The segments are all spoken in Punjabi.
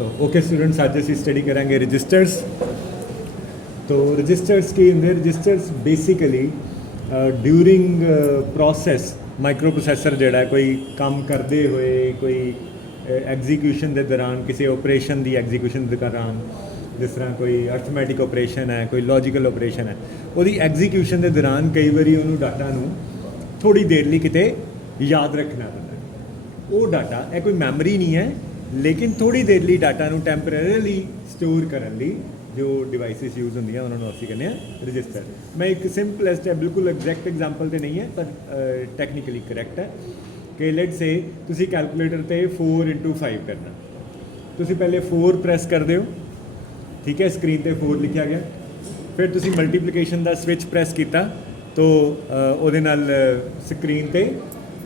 तो ओके स्टूडेंट्स, आज ਅਸੀਂ स्टडी करेंगे रजिस्टर्स। तो रजिस्टर्स की ਹੁੰਦੇ registers basically during process microprocessor ਜਿਹੜਾ ਕੋਈ ਕੰਮ ਕਰਦੇ ਹੋਏ ਕੋਈ ਐਗਜ਼ੀਕਿਊਸ਼ਨ ਦੇ ਦੌਰਾਨ ਕਿਸੇ ਆਪਰੇਸ਼ਨ ਦੀ ਐਗਜ਼ੀਕਿਊਸ਼ਨ ਦੇ ਦੌਰਾਨ ਜਿਸ ਤਰ੍ਹਾਂ ਕੋਈ ਅਰਥਮੈਟਿਕ ਆਪਰੇਸ਼ਨ ਹੈ ਕੋਈ ਲੌਜੀਕਲ ਆਪਰੇਸ਼ਨ ਹੈ ਉਹਦੀ ਐਗਜ਼ੀਕਿਊਸ਼ਨ ਦੇ ਦੌਰਾਨ ਕਈ ਵਾਰੀ ਉਹਨੂੰ ਡਾਟਾ ਨੂੰ ਥੋੜੀ ਦੇਰ ਲਈ ਕਿਤੇ ਯਾਦ ਰੱਖਣਾ ਪੈਂਦਾ। ਉਹ ਡਾਟਾ ਇਹ ਕੋਈ ਮੈਮਰੀ ਨਹੀਂ ਹੈ लेकिन थोड़ी देर लिए डाटा ਨੂੰ ਟੈਂਪਰੇਰੀਲੀ ਸਟੋਰ ਕਰਨ ਲਈ जो डिवाइसिस यूज़ ਹੁੰਦੀਆਂ ਉਹਨਾਂ ਨੂੰ ਅਸੀਂ ਕਹਿੰਦੇ ਆ ਰਜਿਸਟਰ। ਮੈਂ ਇੱਕ ਸਿੰਪਲੈਸਟ ਹੈ, ਬਿਲਕੁਲ ਐਗਜ਼ੈਕਟ ਐਗਜ਼ਾਮਪਲ ਤੇ ਨਹੀਂ ਹੈ ਪਰ ਟੈਕਨੀਕਲੀ ਕਰੈਕਟ ਹੈ ਕਿ ਲੈਟਸ ਸੇ ਤੁਸੀਂ ਕੈਲਕੂਲੇਟਰ ਤੇ 4/5 ਕਰਨਾ। ਤੁਸੀਂ ਪਹਿਲੇ 4 ਪ੍ਰੈਸ ਕਰਦੇ ਹੋ, ਠੀਕ ਹੈ, ਸਕਰੀਨ ਤੇ 4 ਲਿਖਿਆ ਗਿਆ। ਫਿਰ ਤੁਸੀਂ ਮਲਟੀਪਲੀਕੇਸ਼ਨ ਦਾ ਸਵਿਚ ਪ੍ਰੈਸ ਕੀਤਾ तो ਉਹਦੇ ਨਾਲ ਸਕਰੀਨ ਤੇ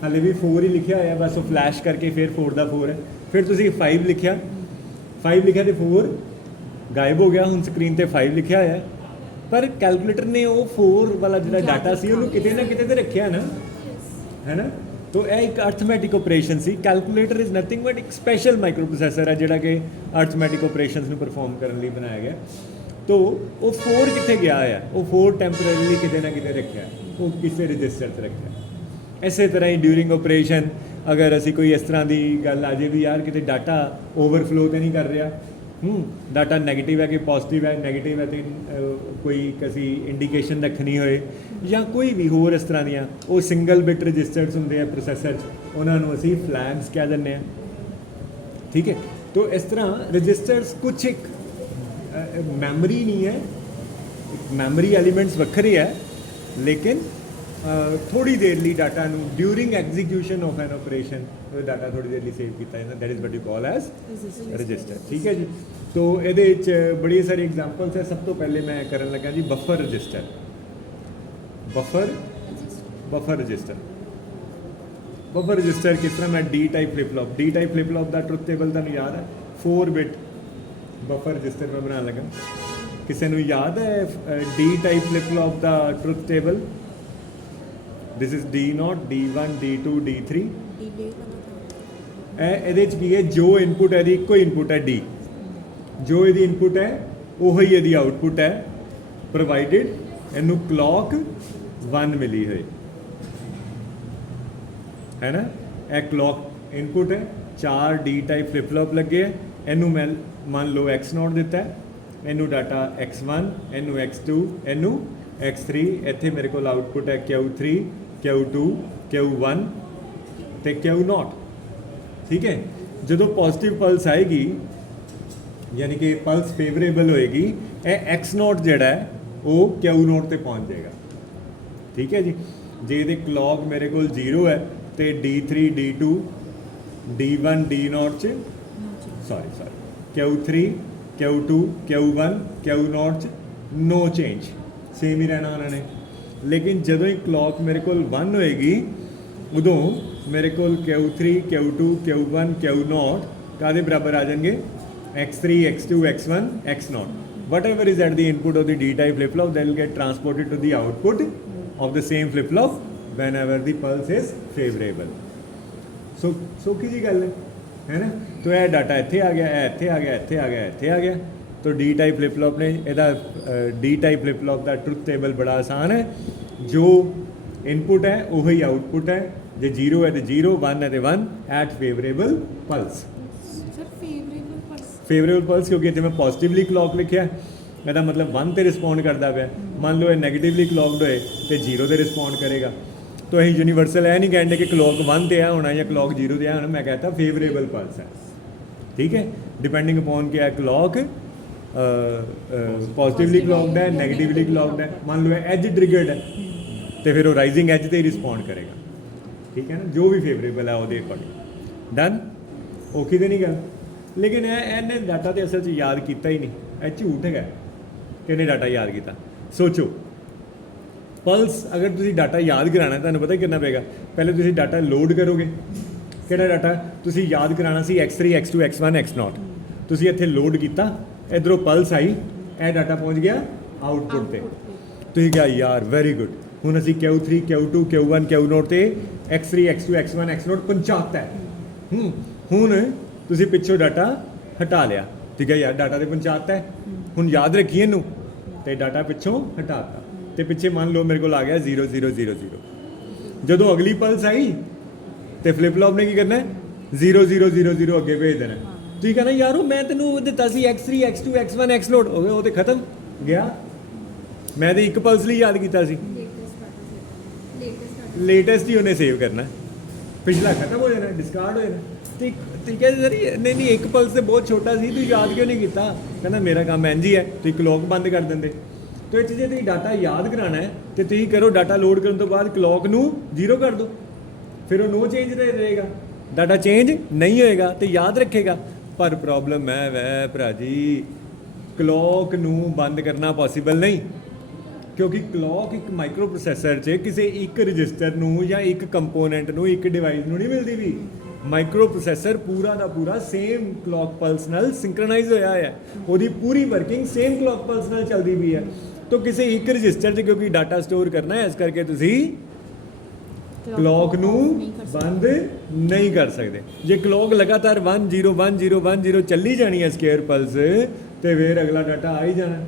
ਹਾਲੇ ਵੀ 4 ਹੀ ਲਿਖਿਆ ਹੋਇਆ, ਬਸ ਉਹ ਫਲੈਸ਼ ਕਰਕੇ ਫਿਰ 4 ਦਾ 4 ਹੈ। फिर तुसी 5 लिखिया, 5 लिखिया तो 4 गायब हो गया, हुण स्क्रीन ते 5 लिखिया है पर कैलकुलेटर ने वो 4 वाला जो डाटा सी उन्होंने किते ना किते ते रखिया ना, है ना। तो यह एक अर्थमैटिक ऑपरेशन सी। कैलकुलेटर इज़ नथिंग बट एक स्पैशल माइक्रो प्रोसैसर है जिहड़ा कि अर्थमैटिक ऑपरेशंस नूं परफॉर्म करने लिए बनाया गया। तो वो 4 कित्थे गया है, वो 4 टैंपरेरीली किते ना किते रखिया, वो किसी रजिस्टर ते रखिया। इस तरह ही ड्यूरिंग ऑपरेशन अगर असी कोई इस तरह की गल आ जाए भी यार किते डाटा ओवरफ्लो तो नहीं कर रहा, डाटा नैगेटिव है कि पॉजिटिव है, नैगेटिव है तो कोई किसी इंडिकेशन रखनी होए या कोई भी होर इस तरह दियाँ वो सिंगल बिट रजिस्टर्स होंगे हैं प्रोसैसर, उन्होंने असी फ्लैग्स कह दें, ठीक है। तो इस तरह रजिस्टर्स कुछ एक मैमरी नहीं है, मैमरी एलीमेंट्स वक्रे है लेकिन थोड़ी देर लिए डाटा नू during execution of an operation data थोड़ी देर लिए सेव किया जाता, that is what you call as register, ठीक है जी। तो ये बड़ी सारी एग्जांपल्स है। सब तो पहले मैं करन लगा जी बफर रजिस्टर। बफर रजिस्टर किस तरह, मैं डी टाइप फ्लिप फ्लॉप का ट्रुथ टेबल तुहानूं याद है, 4 बिट बफर रजिस्टर मैं बनाने लगा। किसी नूं याद है डी टाइप फ्लिप फ्लॉप का truth table? This is D0, D1, D2, D3। ये की है जो इनपुट है एक ही इनपुट है D, जो ये इनपुट है वही ये आउटपुट है प्रोवाइडेड इनू क्लॉक 1 मिली है ना। यह क्लॉक इनपुट है, 4 D टाइप फ्लिप फ्लॉप लगे है, इनू मैं मान लो X0 दिता है, इनू डाटा X1, इनू X2, इनू X3, इत्थे मेरे को आउटपुट है Q3, Q2, Q1 ते Q0, ठीक है। जो पॉजिटिव पल्स आएगी यानी कि पल्स फेवरेबल होएगी, यह X0 जोड़ा है वो Q0 ते पहुँच जाएगा, ठीक है जी। जे दे क्लॉक मेरे को 0 है तो D3, D2, D1, D0 sorry Q3, Q2, Q1, Q0 no change, same ही रहना उन्होंने। लेकिन जदों ही क्लॉक मेरे को 1 होएगी उदों मेरे को Q3, Q2, Q1, Q0 कादे बराबर आ जाएंगे X3, X2, X1, X0, whatever is at the input of the D type flip flop that will get transported to the output of the same flip flop whenever the pulse is favourable. सौखी जी गल है ना। तो यह डाटा इत्थे आ गया, इत्थे आ गया, इत्थे आ गया, इत्थे आ गया। तो डी टाइप फ्लिप फ्लॉप ने यदा डी टाइप फ्लिप फ्लॉप का ट्रुथ टेबल बड़ा आसान है, जो इनपुट है वही आउटपुट है, जो 0 है तो 0, 1 है तो 1 at favourable pulse. Favourable pulse क्योंकि इतने मैं पॉजिटिवली क्लॉक लिखा है मतलब 1 तो रिस्पोंड करता पाया, मान लो ये नैगेटिवली क्लॉकड होए तो 0 तो रिस्पोंड करेगा। तो अं यूनीवर्सल है नहीं कहते कि क्लॉक 1 ते होना या क्लॉक 0 ते होना, मैं कहता फेवरेबल पल्स है, ठीक है। डिपेंडिंग अपॉन क्या है क्लॉक पॉजिटिवली क्लॉकड है, नैगेटिवली क्लॉकड है, मान लो एज ट्रिगर्ड है तो फिर वो राइजिंग एज से ही रिस्पोंड करेगा, ठीक है ना, जो भी फेवरेबल है वो अकॉर्डिंग। डन, औखी तो नहीं गल। लेकिन इन्हें डाटा तो असल च याद किया ही नहीं, यह झूठ है कि इन्हें डाटा याद किया। सोचो पल्स अगर तुम डाटा याद कराना तुहानूं पता कितना पेगा, पहले तुम डाटा लोड करोगे, किहड़ा डाटा तुम याद कराना सी X3, X2, X1, X0, तुम इत्थे लोड किया, इधरों पल्स आई, यह डाटा पहुँच गया आउटपुट पे, तुसीं कहा यार वेरी गुड, हुण असीं Q3, Q2, Q1, Q0 ते X3, X2, X1, X0 पहुँचाता है। हुण तुसीं पिछों डाटा ਹਟਾ ਲਿਆ, ਠੀਕ ਹੈ ਯਾਰ ਡਾਟਾ ਤੇ ਪਹੁੰਚਾਤਾ ਹੈ, ਹੁਣ ਯਾਦ ਰੱਖੀਏ ਇਹਨੂੰ, ਤੇ ਡਾਟਾ ਪਿੱਛੋਂ ਹਟਾਤਾ, ਤੇ ਪਿੱਛੇ ਮੰਨ ਲਓ ਮੇਰੇ ਕੋਲ ਆ ਗਿਆ 0000। ਜਦੋਂ ਅਗਲੀ ਪਲਸ ਆਈ ਤੇ ਫਲਿਪ ਫਲॉप ਨੇ ਕੀ ਕਰਨਾ ਹੈ 0000 ਅੱਗੇ ਭੇਜ ਦੇਣਾ। ਤੁਸੀਂ ਕਹਿੰਦਾ ਯਾਰ ਉਹ ਮੈਂ ਤੈਨੂੰ ਉਹ ਦਿੱਤਾ ਸੀ x3 x2 x1 x0 ਹੋ ਗਿਆ, ਉਹ ਤੇ ਖਤਮ ਗਿਆ, ਮੈਂ ਤੇ ਇੱਕ ਪਲਸ ਲਈ ਯਾਦ ਕੀਤਾ ਸੀ, ਲੇਟੈਸਟ ਹੀ ਉਹਨੇ ਸੇਵ ਕਰਨਾ, ਪਿਛਲਾ ਖਤਮ ਹੋ ਜਾਣਾ, ਡਿਸਕਾਰਡ ਹੋ ਜਾਣਾ। ਤੇ ਠੀਕ ਹੈ ਸਰ, ਨਹੀਂ ਨਹੀਂ ਇੱਕ ਪਲਸ ਤੇ ਬਹੁਤ ਛੋਟਾ ਸੀ, ਤੂੰ ਯਾਦ ਕਿਉਂ ਨਹੀਂ ਕੀਤਾ? ਕਹਿੰਦਾ ਮੇਰਾ ਕੰਮ ਇੰਝ ਹੀ ਹੈ, ਤੁਸੀਂ ਕਲੌਕ ਬੰਦ ਕਰ ਦਿੰਦੇ। ਤੋ ਇਹ ਚੀਜ਼ਾਂ ਤੁਸੀਂ ਡਾਟਾ ਯਾਦ ਕਰਾਉਣਾ ਹੈ ਤੇ ਤੁਸੀਂ ਕਰੋ, ਡਾਟਾ ਲੋਡ ਕਰਨ ਤੋਂ ਬਾਅਦ ਕਲੌਕ ਨੂੰ 0 ਕਰ ਦਿਓ, ਫਿਰ ਉਹ ਨੋ ਚੇਂਜ ਰਹੇਗਾ, ਡਾਟਾ ਚੇਂਜ ਨਹੀਂ ਹੋਏਗਾ ਤੇ ਯਾਦ ਰੱਖੇਗਾ। ਪਰ ਪ੍ਰੋਬਲਮ ਹੈ ਵੈ ਭਰਾ ਜੀ, ਕਲੌਕ ਨੂੰ ਬੰਦ ਕਰਨਾ ਪੋਸੀਬਲ ਨਹੀਂ, ਕਿਉਂਕਿ ਕਲੌਕ ਇੱਕ ਮਾਈਕਰੋ ਪ੍ਰੋਸੈਸਰ 'ਚ ਕਿਸੇ ਇੱਕ ਰਜਿਸਟਰ ਨੂੰ ਜਾਂ ਇੱਕ ਕੰਪੋਨੈਂਟ ਨੂੰ, ਇੱਕ ਡਿਵਾਈਸ ਨੂੰ ਨਹੀਂ ਮਿਲਦੀ ਵੀ। ਮਾਈਕਰੋ ਪ੍ਰੋਸੈਸਰ ਪੂਰਾ ਦਾ ਪੂਰਾ ਸੇਮ ਕਲੌਕ ਪਲਸ ਨਾਲ ਸਿੰਕਰੋਨਾਈਜ਼ ਹੋਇਆ ਹੈ, ਉਹਦੀ ਪੂਰੀ ਵਰਕਿੰਗ ਸੇਮ ਕਲੌਕ ਪਲਸ ਨਾਲ ਚੱਲਦੀ ਵੀ ਹੈ। ਤਾਂ ਕਿਸੇ ਇੱਕ ਰਜਿਸਟਰ 'ਚ ਕਿਉਂਕਿ ਡਾਟਾ ਸਟੋਰ ਕਰਨਾ ਹੈ, ਇਸ ਕਰਕੇ ਤੁਸੀਂ ਕਲੌਕ ਨੂੰ ਬੰਦ ਨਹੀਂ ਕਰ ਸਕਦੇ। ਜੇ ਕਲੌਕ ਲਗਾਤਾਰ 10101010 ਚੱਲੀ ਜਾਣੀ ਹੈ ਸਕੇਅਰ ਪਲਸ, ਤੇ ਫਿਰ ਅਗਲਾ ਡਾਟਾ ਆ ਹੀ ਜਾਣਾ।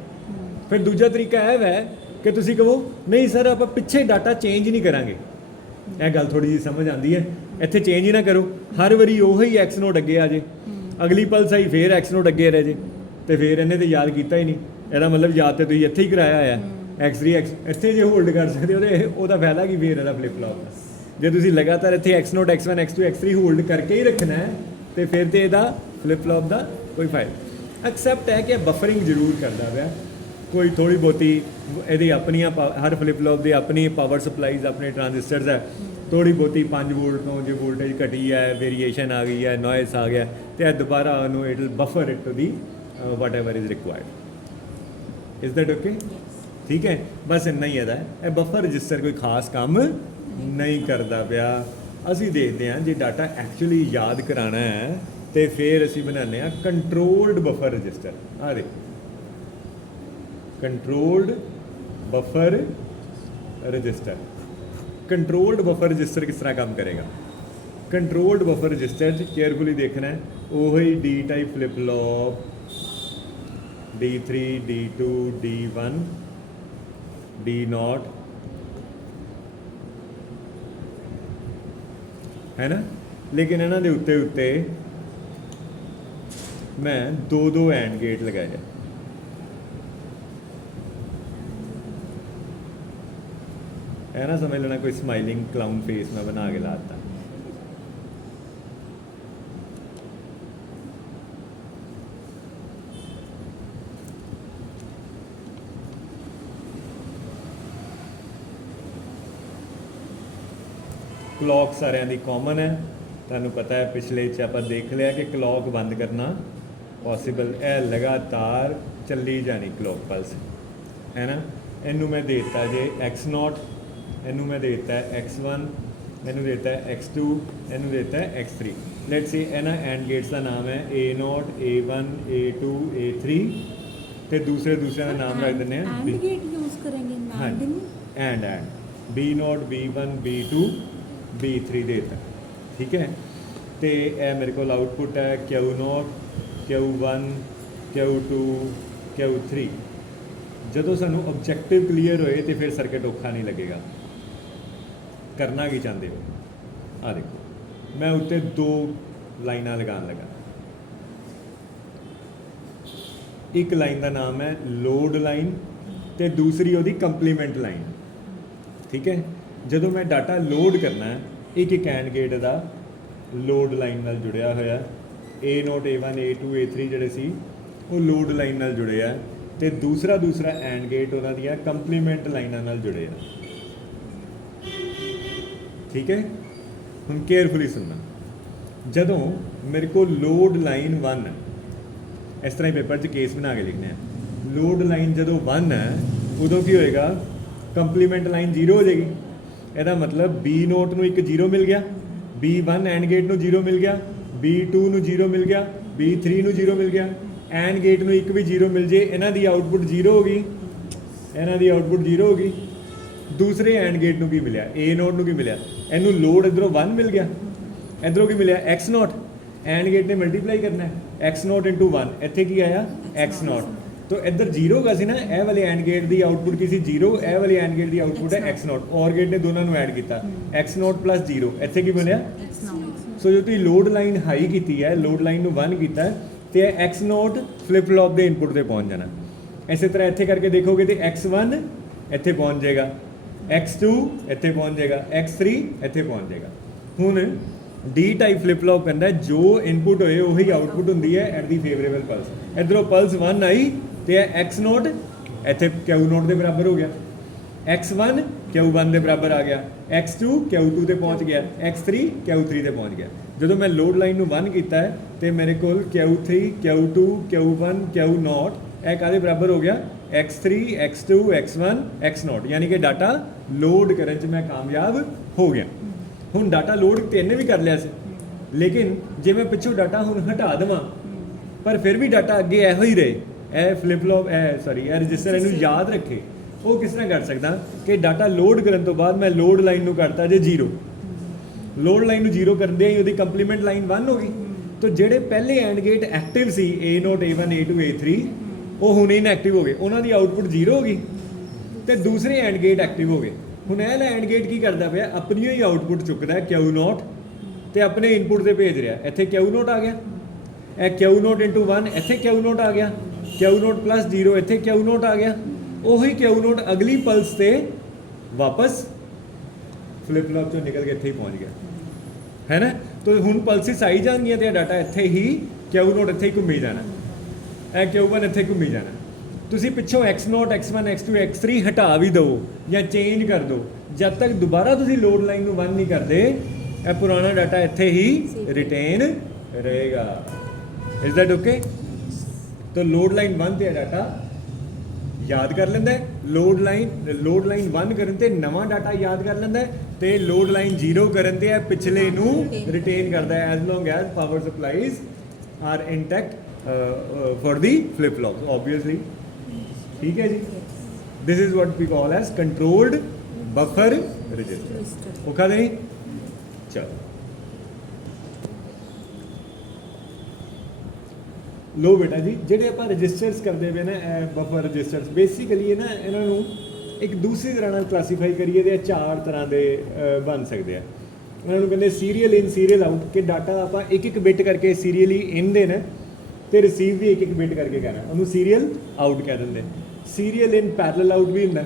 ਫਿਰ ਦੂਜਾ ਤਰੀਕਾ ਇਹ ਹੈ ਕਿ ਤੁਸੀਂ ਕਹੋ ਨਹੀਂ ਸਰ ਆਪਾਂ ਪਿੱਛੇ ਡਾਟਾ ਚੇਂਜ ਨਹੀਂ ਕਰਾਂਗੇ, ਇਹ ਗੱਲ ਥੋੜੀ ਜਿਹੀ ਸਮਝ ਆਉਂਦੀ ਹੈ, ਇੱਥੇ ਚੇਂਜ ਹੀ ਨਾ ਕਰੋ, ਹਰ ਵਾਰੀ ਉਹੀ ਐਕਸ ਨੋਟ ਅੱਗੇ ਆ ਜੇ, ਅਗਲੀ ਪਲਸ ਆਈ ਫਿਰ ਐਕਸ ਨੋਟ ਅੱਗੇ ਰਹਿ ਜੇ, ਤੇ ਫਿਰ ਇਹਨੇ ਤੇ ਯਾਦ ਕੀਤਾ ਹੀ ਨਹੀਂ। ਇਹਦਾ ਮਤਲਬ ਯਾਦ ਤੇ ਤੁਸੀਂ ਇੱਥੇ ਹੀ ਕਰਾਇਆ ਹੋਇਆ, x3 x ਇੱਥੇ ਜੇ ਹੋਲਡ ਕਰ ਸਕਦੇ ਹੋ ਤੇ ਉਹਦਾ ਫਾਇਦਾ ਕੀ ਫਿਰ ਇਹਦਾ ਫਲਿਪ ਫਲॉप ਦਾ। ਜੇ ਤੁਸੀਂ ਲਗਾਤਾਰ ਇੱਥੇ x note x1 x2 x3 hold ਕਰਕੇ ਹੀ ਰੱਖਣਾ ਹੈ ਤੇ ਫਿਰ ਤੇ ਇਹਦਾ ਫਲਿਪ ਫਲॉप ਦਾ ਕੋਈ ਫਾਇਦਾ। ਐਕਸੈਪਟ ਹੈ ਕਿ ਬਫਰਿੰਗ ਜ਼ਰੂਰ ਕਰਦਾ ਪਿਆ, ਕੋਈ ਥੋੜੀ ਬਹੁਤੀ ਇਹਦੀ ਆਪਣੀਆਂ ਹਰ ਫਲਿਪ ਫਲॉप ਦੀ ਆਪਣੀ ਪਾਵਰ ਸਪਲਾਈਜ਼, ਆਪਣੇ ਟ੍ਰਾਂਜ਼ਿਸਟਰਸ ਹੈ, ਥੋੜੀ ਬਹੁਤੀ 5 ਵੋਲਟ ਤੋਂ ਜੇ ਵੋਲਟੇਜ ਘਟੀ ਹੈ, ਵੇਰੀਏਸ਼ਨ ਆ ਗਈ ਹੈ, ਨੋਇਸ ਆ ਗਿਆ, ਤੇ ਇਹ ਦੁਬਾਰਾ ਉਹਨੂੰ it will buffer it to the whatever is required. Is that okay? ਠੀਕ ਹੈ, ਬਸ ਇੰਨਾ ਹੀ ਇਹਦਾ, ਇਹ ਬਫਰ ਰਜਿਸਟਰ ਕੋਈ ਖਾਸ ਕੰਮ ਨਹੀਂ ਕਰਦਾ ਪਿਆ। ਅਸੀਂ ਦੇਖਦੇ ਹਾਂ ਜੇ ਡਾਟਾ ਐਕਚੁਅਲੀ ਯਾਦ ਕਰਾਉਣਾ ਹੈ ਤੇ ਫਿਰ ਅਸੀਂ ਬਣਾਉਂਦੇ ਹਾਂ ਕੰਟਰੋਲਡ ਬਫਰ ਰਜਿਸਟਰ। ਆ ਦੇਖੋ controlled buffer register. Controlled buffer register ਕਿਸ ਤਰ੍ਹਾਂ ਕੰਮ ਕਰੇਗਾ? ਕੰਟਰੋਲਡ ਬਫਰ ਰਜਿਸਟਰ 'ਚ ਕੇਅਰਫੁਲੀ ਦੇਖਣਾ ਹੈ, ਉਹੀ D type flip flop, D3 D2 D1 D0 है ना, लेकिन ਇਹਨਾਂ ਦੇ ਉੱਤੇ ਉੱਤੇ ਮੈਂ ਦੋ ਐਂਡ ਗੇਟ ਲਗਾਏ। ਇਹ ਨਾ ਸਮਝ ਲੈਣਾ ਕੋਈ ਸਮਾਈਲਿੰਗ ਕਲਾउन फेस ਮੈਂ ਬਣਾ ਕੇ ਲਾਤਾ। ਕਲੌਕ ਸਾਰਿਆਂ ਦੀ ਕਾਮਨ ਹੈ, ਤੁਹਾਨੂੰ ਪਤਾ ਹੈ ਪਿਛਲੇ 'ਚ ਆਪਾਂ ਦੇਖ ਲਿਆ ਕਿ ਕਲੌਕ ਬੰਦ ਕਰਨਾ ਪੋਸੀਬਲ, ਇਹ ਲਗਾਤਾਰ ਚੱਲੀ ਜਾਣੀ ਕਲੌਕ ਪਲਸ ਹੈ ਨਾ। ਇਹਨੂੰ ਮੈਂ ਦੇ ਦਿੱਤਾ ਜੇ x0, ਇਹਨੂੰ ਮੈਂ ਦੇ ਦਿੱਤਾ x1, ਇਹਨੂੰ ਦੇ ਦਿੱਤਾ x2, ਇਹਨੂੰ ਦੇ ਦਿੱਤਾ x3। ਲੈਟਸ ਸੇ ਇਹਨਾਂ ਐਂਡ ਗੇਟਸ ਦਾ ਨਾਮ ਹੈ A0 A1 A2 A3, ਤੇ ਦੂਸਰੇ ਦਾ ਨਾਮ ਰੱਖ ਦਿੰਦੇ ਹਾਂ ਐਂਡ ਗੇਟ ਯੂਜ਼ ਕਰਾਂਗੇ and B0 B1 B2 B3 ਦੇ ਦਿੱਤਾ, ਠੀਕ ਹੈ। ਤੇ ਇਹ ਮੇਰੇ ਕੋਲ ਆਊਟਪੁੱਟ ਹੈ Q0 Q1 Q2 Q3। ਜਦੋਂ ਸਾਨੂੰ ਆਬਜੈਕਟਿਵ ਕਲੀਅਰ ਹੋਏ ਤੇ ਫਿਰ ਸਰਕਟ ਔਖਾ ਨਹੀਂ ਲੱਗੇਗਾ। ਕਰਨਾ ਕੀ ਚਾਹੁੰਦੇ ਹੋ? ਆ ਦੇਖੋ ਮੈਂ ਉੱਤੇ 2 ਲਾਈਨਾਂ ਲਗਾਉਣ ਲੱਗਾ। ਇੱਕ ਲਾਈਨ ਦਾ ਨਾਮ ਹੈ ਲੋਡ ਲਾਈਨ ਤੇ ਦੂਸਰੀ ਉਹਦੀ ਕੰਪਲੀਮੈਂਟ ਲਾਈਨ, ਠੀਕ ਹੈ। ਜਦੋਂ ਮੈਂ ਡਾਟਾ ਲੋਡ ਕਰਨਾ ਹੈ, ਇੱਕ and gate the load line ਨਾਲ ਜੁੜਿਆ ਹੋਇਆ, A0 A1 A2 A3 ਜਿਹੜੇ ਸੀ ਉਹ ਲੋਡ ਲਾਈਨ ਨਾਲ ਜੁੜੇ ਆ, ਤੇ ਦੂਸਰਾ ਐਂਡ ਗੇਟ ਉਹਨਾਂ ਦੀਆਂ ਕੰਪਲੀਮੈਂਟ ਲਾਈਨਾਂ ਨਾਲ ਜੁੜੇ ਆ, ਠੀਕ ਹੈ। ਹੁਣ ਕੇਅਰਫੁਲੀ ਸੁਣਨਾ, ਜਦੋਂ ਮੇਰੇ ਕੋਲ ਲੋਡ ਲਾਈਨ 1 ਇਸ ਤਰ੍ਹਾਂ ਹੀ ਪੇਪਰ 'ਚ ਕੇਸ ਬਣਾ ਕੇ ਲਿਖਣਾ ਹੈ, ਲੋਡ ਲਾਈਨ ਜਦੋਂ 1 ਹੈ ਉਦੋਂ ਕੀ ਹੋਏਗਾ? ਕੰਪਲੀਮੈਂਟ ਲਾਈਨ 0 ਹੋ ਜਾਏਗੀ। ਇਹਦਾ ਮਤਲਬ B0 ਨੂੰ ਇੱਕ 0 ਮਿਲ ਗਿਆ, B1 ਐਂਡ ਗੇਟ ਨੂੰ 0 ਮਿਲ ਗਿਆ, B2 ਨੂੰ 0 ਮਿਲ ਗਿਆ, B3 ਨੂੰ 0 ਮਿਲ ਗਿਆ, ਐਂਡ ਗੇਟ ਨੂੰ ਇੱਕ ਵੀ 0 ਮਿਲ ਜੇ, ਇਹਨਾਂ ਦੀ ਆਊਟਪੁੱਟ 0 ਹੋ ਗਈ, ਇਹਨਾਂ ਦੀ ਆਊਟਪੁੱਟ 0 ਹੋ ਗਈ। ਦੂਸਰੇ ਐਂਡ ਗੇਟ ਨੂੰ ਕੀ ਮਿਲਿਆ? A0 ਨੂੰ ਕੀ ਮਿਲਿਆ? ਇਹਨੂੰ ਲੋਡ ਇੱਧਰੋਂ 1 ਮਿਲ ਗਿਆ, ਇੱਧਰੋਂ ਕੀ ਮਿਲਿਆ? X0। ਐਂਡ ਗੇਟ ਨੇ ਮਲਟੀਪਲਾਈ ਕਰਨਾ ਹੈ, x नॉट इंटू 1 ਇੱਥੇ ਕੀ ਆਇਆ x नॉट। तो इधर जीरो का सी ना, ए वाले एंड गेट की आउटपुट की सी जीरो, ए वाले एंड गेट की आउटपुट है x नॉट। और गेट ने दोनों ऐड किया x नॉट प्लस जीरो, ਇੱਥੇ ਕੀ ਬਣਿਆ सो जो तुम लोड लाइन हाई की है, लोड लाइन ਨੂੰ 1 ਕੀਤਾ तो x नॉट फ्लिप फ्लॉप के इनपुट से पहुंच जाना। इसी तरह इतने करके देखोगे तो x1 ਇੱਥੇ पहुंच जाएगा, x2 ਇੱਥੇ पहुंच जाएगा, x3 ਇੱਥੇ पहुंच जाएगा। ਹੁਣ डी टाइप फ्लिप फ्लॉप कहता है जो इनपुट होए वही आउटपुट होंगी है एट दी फेवरेबल पल्स। इधरों पल्स 1 आई तो x नोट इतने क्यू नोट के बराबर हो गया, x1 Q1 के बराबर आ गया, x2 Q2 ते पहुँच गया, x3 Q3 ते पहुँच गया। जो मैं लोड लाइन में 1 किया है तो मेरे को Q3 Q2 Q1 Q note यह कादे बराबर हो गया x3 x2 x1 x note, यानी कि डाटा लोड करने च मैं कामयाब हो गया। हुण डाटा लोड तिन भी कर लिया से, लेकिन जे मैं पिछों डाटा हुण हटा देवां पर फिर भी डाटा अगे इहो ही रहे, ए फ्लिप फ्लॉप ए रजिस्टर इनू याद रखे, वो किस तरह कर सकदा कि डाटा लोड करन तो बाद मैं लोड लाइन नू करता जे जीरो, लोड लाइन नू जीरो करदे ही उहदी कंप्लीमेंट लाइन 1 हो गई। तो ਜਿਹੜੇ पहले एंड गेट एक्टिव सी A not A1 A2 A3 वो हुण इनएक्टिव हो गए, उन्हां दी आउटपुट जीरो हो गई तो दूसरे एंड गेट एक्टिव हो गए। हुण ਇਹ एंड गेट की करता पिया अपनी ही आउटपुट चुकता है क्यू नोट तो अपने इनपुट से भेज रहा, इत्थे क्यू नोट आ गया, यह क्यू नोट इंटू 1 इत्थे क्यू नोट आ गया, क्यू नोट प्लस जीरो इत्थे क्यू नोट आ गया, उही क्यू नोट अगली पल्स से वापस फ्लिप फ्लॉप चो निकल के इत्थे ही पहुँच गया, है ना। तो हुण पल्सिस आई जाएंगियां तो डाटा इत्थे ही क्यू नोट इत्थे ही घूमी जाना, यह Q1 इत्थे घूमी जाना। तुसी पिछों x note x1 x2 x3 हटा भी दो या चेंज कर दो, जब तक दोबारा तुसी लोड लाइन नू 1 नहीं करते यह पुराना डाटा इत्थे ही रिटेन रहेगा। Is that okay? तो लोड लाइन 1 ते डाटा याद कर लेंदा है, लोड लाइन 1 करन ते नवा डाटा याद कर लेंदा है, ते लोड लाइन 0 करन ते पिछले नू रिटेन करदा है as long as power supplies are intact for the flip flop obviously. ठीक है जी, this is what we call as controlled buffer register. ओखा नहीं? चलो लो बेटा जी, ਜਿਹੜੇ ਆਪਾਂ ਰਜਿਸਟਰਸ ਕਰਦੇ ਪਏ ਨਾ ਬਫਰ ਰਜਿਸਟਰਸ ਬੇਸਿਕਲੀ ਇਹ ਨਾ ਇਹਨਾਂ ਨੂੰ ਇੱਕ ਦੂਸਰੀ ਤਰ੍ਹਾਂ ਨਾਲ ਕਲਾਸੀਫਾਈ ਕਰੀਏ ਤੇ ਚਾਰ ਤਰ੍ਹਾਂ ਦੇ ਬਣ ਸਕਦੇ ਆ। ਇਹਨਾਂ ਨੂੰ ਕਹਿੰਦੇ ਸੀਰੀਅਲ ਇਨ ਸੀਰੀਅਲ ਆਊਟ, ਕਿ ਡਾਟਾ ਆਪਾਂ ਇੱਕ ਇੱਕ ਬਿਟ ਕਰਕੇ ਸੀਰੀਅਲੀ ਇਨ ਦੇਣਾ ਤੇ ਰਿਸੀਵ ਵੀ ਇੱਕ ਇੱਕ ਬਿਟ ਕਰਕੇ ਕਰਨਾ, ਉਹਨੂੰ ਸੀਰੀਅਲ ਆਊਟ ਕਹਿ ਦਿੰਦੇ। ਸੀਰੀਅਲ ਇਨ ਪੈਰਲਲ ਆਊਟ ਵੀ ਹੁੰਦਾ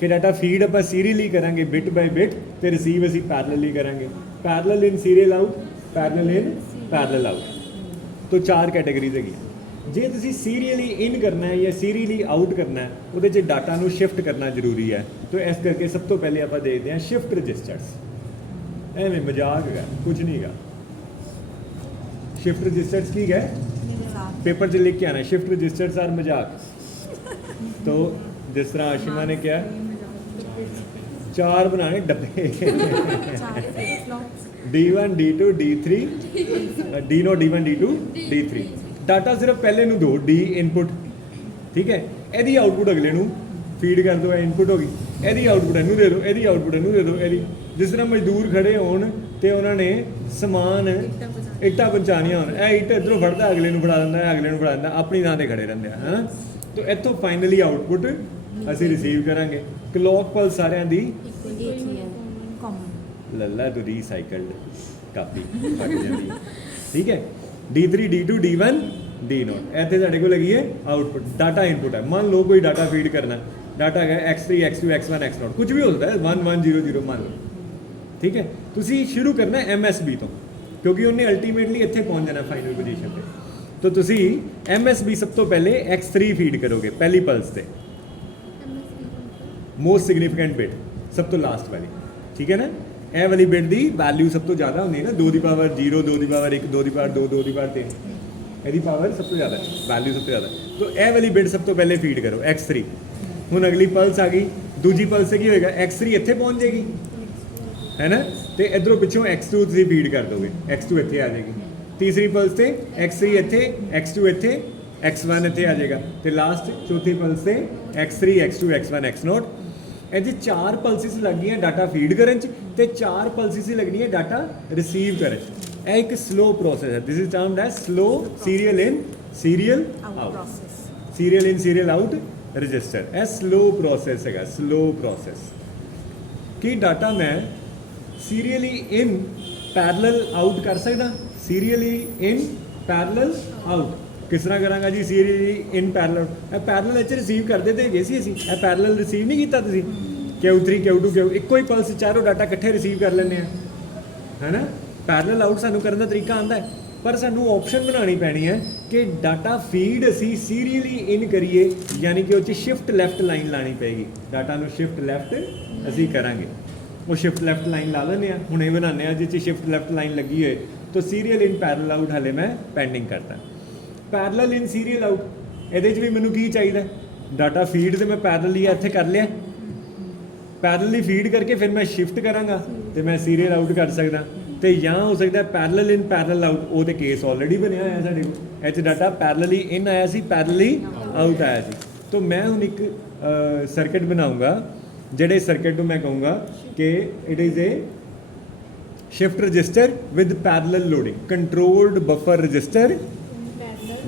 ਕਿ ਡਾਟਾ ਫੀਡ ਆਪਾਂ ਸੀਰੀਅਲੀ ਕਰਾਂਗੇ ਬਿਟ ਬਾਈ ਬਿਟ ਤੇ ਰਿਸੀਵ ਅਸੀਂ ਪੈਰਲਲੀ ਕਰਾਂਗੇ। ਪੈਰਲਲ ਇਨ ਸੀਰੀਅਲ ਆਊਟ, ਪੈਰਲਲ ਇਨ ਪੈਰਲਲ ਆਊਟ, तो चार कैटेगरीज है। जे तुसी सीरीअली इन करना है या सीरीअली आउट करना है, वो डाटा नू शिफ्ट करना जरूरी है। तो इस करके सब तो पहले आप देखते हैं शिफ्ट रजिस्टर्स। एवें मजाक है कुछ नहीं है। शिफ्ट रजिस्टर्स की है, पेपर च लिख के आना शिफ्ट रजिस्टर्स आर मजाक। तो जिस तरह आशिमा ने क्या 4 बनाने डब्बे D1 D2 D3 D note D1 D2 D3 data सिर्फ पहले नू दो D इनपुट, ठीक है, यदि आउटपुट अगले नू फीड कर दो, इनपुट हो गई, यदि आउटपुट इनू दे दो, यदि आउटपुट इनू दे दो, यदि जिस तरह मजदूर खड़े होन ते उन्होंने समान इट्टा पहुँचानियां होन, यह इट्ट इधरों फड़ता अगले नू फड़ा दिंदा, अगले नू फड़ा दिंदा, अपनी थां ते खड़े रहंदे है ना। तो इत्थों फाइनली आउटपुट असीं रिसीव करांगे। क्लॉक पल्स सारिਆਂ ਦੀ लल्ला तो रीसाइकल्ड कापी फट जाती, ठीक है। D3 D2 D1 D note इतने साढ़े को लगी है आउटपुट, डाटा इनपुट है। मान लो कोई डाटा फीड करना, डाटा है x3 x2 x1 x note, कुछ भी हो सकता है 1 1 0 0 मान लो, ठीक है। तुसी शुरू करना MSB तो, क्योंकि उन्हें अल्टीमेटली इतने पहुँच जाना फाइनल पोजीशन पे। तो तुसी MSB सब तो पहले x3 फीड करोगे पहली पल्स से, मोस्ट सिग्निफिकेंट बिट सब तो लास्ट वाली, ठीक है ना। ਇਹ ਵਾਲੀ ਬਿਟ ਦੀ ਵੈਲਿਊ ਸਭ ਤੋਂ ਜ਼ਿਆਦਾ ਹੁੰਦੀ ਹੈ ਨਾ, 2 ਦੀ ਪਾਵਰ 0 2 ਦੀ ਪਾਵਰ 1 2 ਦੀ ਪਾਵਰ 2 2 ਦੀ ਪਾਵਰ 3, ਇਹਦੀ ਪਾਵਰ ਸਭ ਤੋਂ ਜ਼ਿਆਦਾ ਵੈਲਿਊ ਸਭ ਤੋਂ ਜ਼ਿਆਦਾ। तो ਇਹ ਵਾਲੀ ਬਿਟ ਸਭ ਤੋਂ ਪਹਿਲੇ ਫੀਡ ਕਰੋ x3। ਹੁਣ ਅਗਲੀ ਪਲਸ ਆ ਗਈ, ਦੂਜੀ ਪਲਸ से ਕੀ ਹੋਏਗਾ x3 ਇੱਥੇ ਪਹੁੰਚ ਜਾਏਗੀ, ਹੈ ਨਾ, ਤੇ ਇਧਰੋਂ ਪਿੱਛੋਂ x2 ਤੁਸੀਂ ਫੀਡ ਕਰ ਦੋਗੇ, x2 ਇੱਥੇ ਆ ਜਾਏਗੀ। ਤੀਸਰੀ ਪਲਸ ਤੇ x3 ਇੱਥੇ, x2 ਇੱਥੇ, x1 ਇੱਥੇ ਆ ਜਾਏਗਾ, ਤੇ ਲਾਸਟ ਚੌਥੀ ਪਲਸ ਤੇ x3 x2 x1 x note. ਇਹਦੇ 4 ਪਲਸਿਸ ਲੱਗੀਆਂ ਡਾਟਾ ਫੀਡ ਕਰਨ 'ਚ ਤੇ 4 ਪਲਸਿਸ ਹੀ ਲੱਗਣੀਆਂ ਡਾਟਾ ਰਿਸੀਵ ਕਰਨ 'ਚ। ਇਹ ਇੱਕ ਸਲੋ ਪ੍ਰੋਸੈਸ ਹੈ। This is termed as slow serial in serial out, serial in serial out register. ਇਹ ਸਲੋ ਪ੍ਰੋਸੈਸ ਹੈਗਾ, ਸਲੋ ਪ੍ਰੋਸੈਸ। ਕੀ ਡਾਟਾ ਮੈਂ ਸੀਰੀਅਲੀ ਇਨ ਪੈਰਲਲ ਆਊਟ ਕਰ ਸਕਦਾ? ਸੀਰੀਅਲੀ ਇਨ ਪੈਰਲਲ ਆਊਟ ਕਿਸ ਤਰ੍ਹਾਂ ਕਰਾਂਗਾ ਜੀ? ਸੀਰੀਅਲੀ ਇਨ ਪੈਰਲਲ, ਇਹ ਪੈਰਲਲ ਵਿੱਚ ਰਿਸੀਵ ਕਰਦੇ ਤੇ ਹੈਗੇ ਸੀ ਅਸੀਂ, ਇਹ ਪੈਰਲਲ ਰਿਸੀਵ ਨਹੀਂ ਕੀਤਾ ਤੁਸੀਂ। Q3 Q2 Q ਇੱਕੋ ਹੀ ਪਲਸ ਚਾਰੋਂ ਡਾਟਾ ਇਕੱਠੇ ਰਿਸੀਵ ਕਰ ਲੈਂਦੇ ਆ, ਹੈ ਨਾ। ਪੈਰਲਲ ਆਊਟ ਸਾਨੂੰ ਕਰਨ ਦਾ ਤਰੀਕਾ ਆਉਂਦਾ ਹੈ, ਪਰ ਸਾਨੂੰ ਆਪਸ਼ਨ ਬਣਾਉਣੀ ਪੈਣੀ ਹੈ ਕਿ ਡਾਟਾ ਫੀਡ ਅਸੀਂ ਸੀਰੀਅਲੀ ਇਨ ਕਰੀਏ, ਯਾਨੀ ਕਿ ਉਹ 'ਚ ਸ਼ਿਫਟ ਲੈਫਟ ਲਾਈਨ ਲਾਣੀ ਪਏਗੀ। ਡਾਟਾ ਨੂੰ ਸ਼ਿਫਟ ਲੈਫਟ ਅਸੀਂ ਕਰਾਂਗੇ, ਉਹ ਸ਼ਿਫਟ ਲੈਫਟ ਲਾਈਨ ਲਾ ਲੈਂਦੇ ਆ। ਹੁਣ ਇਹ ਬਣਾਉਂਦੇ ਆ ਜਿਸ 'ਚ ਸ਼ਿਫਟ ਲੈਫਟ ਲਾਈਨ ਲੱਗੀ ਹੋਏ, ਤਾਂ ਸੀਰੀਅਲ ਇਨ ਪੈਰਲਲ ਆਊਟ ਹਲੇ ਮੈਂ ਪੈਂਡਿੰਗ ਕਰਤਾ। ਪੈਰਲਲ ਇਨ ਸੀਰੀਅਲ ਆਊਟ, ਇਹਦੇ 'ਚ ਵੀ ਮੈਨੂੰ ਕੀ ਚਾਹੀਦਾ? ਡਾਟਾ ਫੀਡ ਤੇ ਮੈਂ ਪੈਰਲਲੀ ਇੱਥੇ ਕਰ ਲਿਆ, ਪੈਰਲਲੀ ਫੀਡ ਕਰਕੇ ਫਿਰ ਮੈਂ ਸ਼ਿਫਟ ਕਰਾਂਗਾ ਤੇ ਮੈਂ ਸੀਰੀਅਲ ਆਊਟ ਕਰ ਸਕਦਾ। ਤੇ ਜਾਂ ਹੋ ਸਕਦਾ ਪੈਰਲਲ ਇਨ ਪੈਰਲਲ ਆਊਟ, ਉਹ ਤੇ ਕੇਸ ਆਲਰੇਡੀ ਬਣਿਆ ਹੋਇਆ ਸਾਡੇ ਕੋਲ। ਇਹ 'ਚ ਡਾਟਾ ਪੈਰਲਲੀ ਇਨ ਆਇਆ ਸੀ, ਪੈਰਲਲੀ ਆਊਟ ਆਇਆ ਸੀ। ਤਾਂ ਮੈਂ ਹੁਣ ਇੱਕ ਸਰਕਟ ਬਣਾਉਂਗਾ, ਜਿਹੜੇ ਸਰਕਟ ਨੂੰ ਮੈਂ ਕਹੂੰਗਾ ਕਿ it is a shift register with parallel loading, controlled buffer register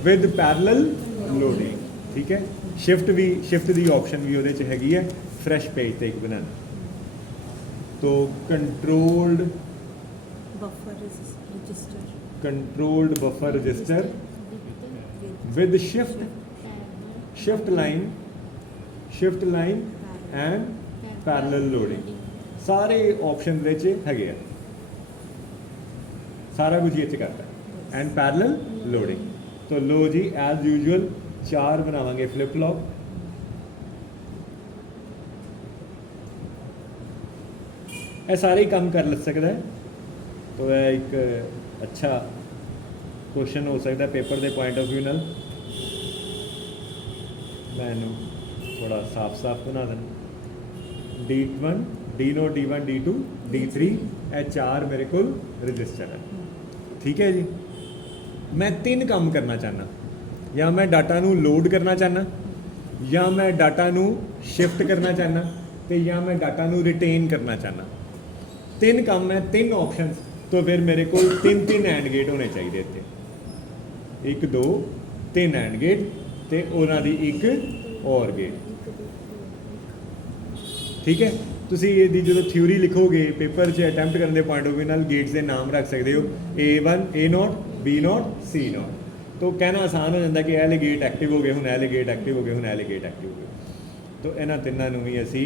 with parallel loading. ਠੀਕ ਹੈ, ਸ਼ਿਫਟ ਦੀ ਆਪਸ਼ਨ ਵੀ ਉਹਦੇ 'ਚ ਹੈਗੀ ਹੈ, ਫਰੈਸ਼ ਪੇਜ ਤੇ ਇੱਕ ਬਣਾਉਣਾ। तो controlled buffer register with shift line and parallel loading, सारे ऑप्शन है, सारा कुछ ये करता है एंड पैरेलल लोडिंग। तो लो जी एज यूजुअल 4 बनावांगे फ्लिप फ्लॉप। ਇਹ ਸਾਰੇ ਹੀ ਕੰਮ ਕਰ ਸਕਦਾ ਹੈ। तो ਇਹ ਇੱਕ ਅੱਛਾ ਕੁਐਸਚਨ ਹੋ ਸਕਦਾ ਪੇਪਰ ਦੇ ਪੁਆਇੰਟ ਆਫ View ਨਾਲ। ਮੈਂ ਇਹਨੂੰ ਥੋੜਾ ਸਾਫ਼ ਬਣਾ ਦਿੰਦਾ। D1 D0 D1 D2 D3 ਇਹ 4 ਮੇਰੇ ਕੋਲ ਰਜਿਸਟਰ ਹੈ। ਠੀਕ ਹੈ ਜੀ, ਮੈਂ 3 ਕੰਮ ਕਰਨਾ ਚਾਹਨਾ, ਜਾਂ ਮੈਂ ਡਾਟਾ ਨੂੰ ਲੋਡ ਕਰਨਾ ਚਾਹਨਾ, ਜਾਂ ਮੈਂ ਡਾਟਾ ਨੂੰ ਸ਼ਿਫਟ ਕਰਨਾ ਚਾਹਨਾ, ਤੇ ਜਾਂ ਮੈਂ ਡਾਟਾ ਨੂੰ ਰਿਟੇਨ ਕਰਨਾ ਚਾਹਨਾ। 3 ਕੰਮ ਹੈ, 3 ਆਪਸ਼ਨਸ। तो फिर मेरे को 3 एंड गेट होने चाहिए इतने, 1 2 3 एंड गेट ते उन्हां दी एक और गेट। ठीक है, तुसी इहदी जो थ्योरी लिखोगे पेपर 'च अटैम्प्ट करने के पॉइंट ऑफ व्यू नाल गेट्स के नाम रख सकते हो, A1 A0 B0 C0। तो कहना आसान हो जाता कि एले गेट एक्टिव हो गए, हुण एले गेट एक्टिव हो गए, हुण एले गेट एक्टिव हो गए। तो इन्हां तिन्नां नूं भी असी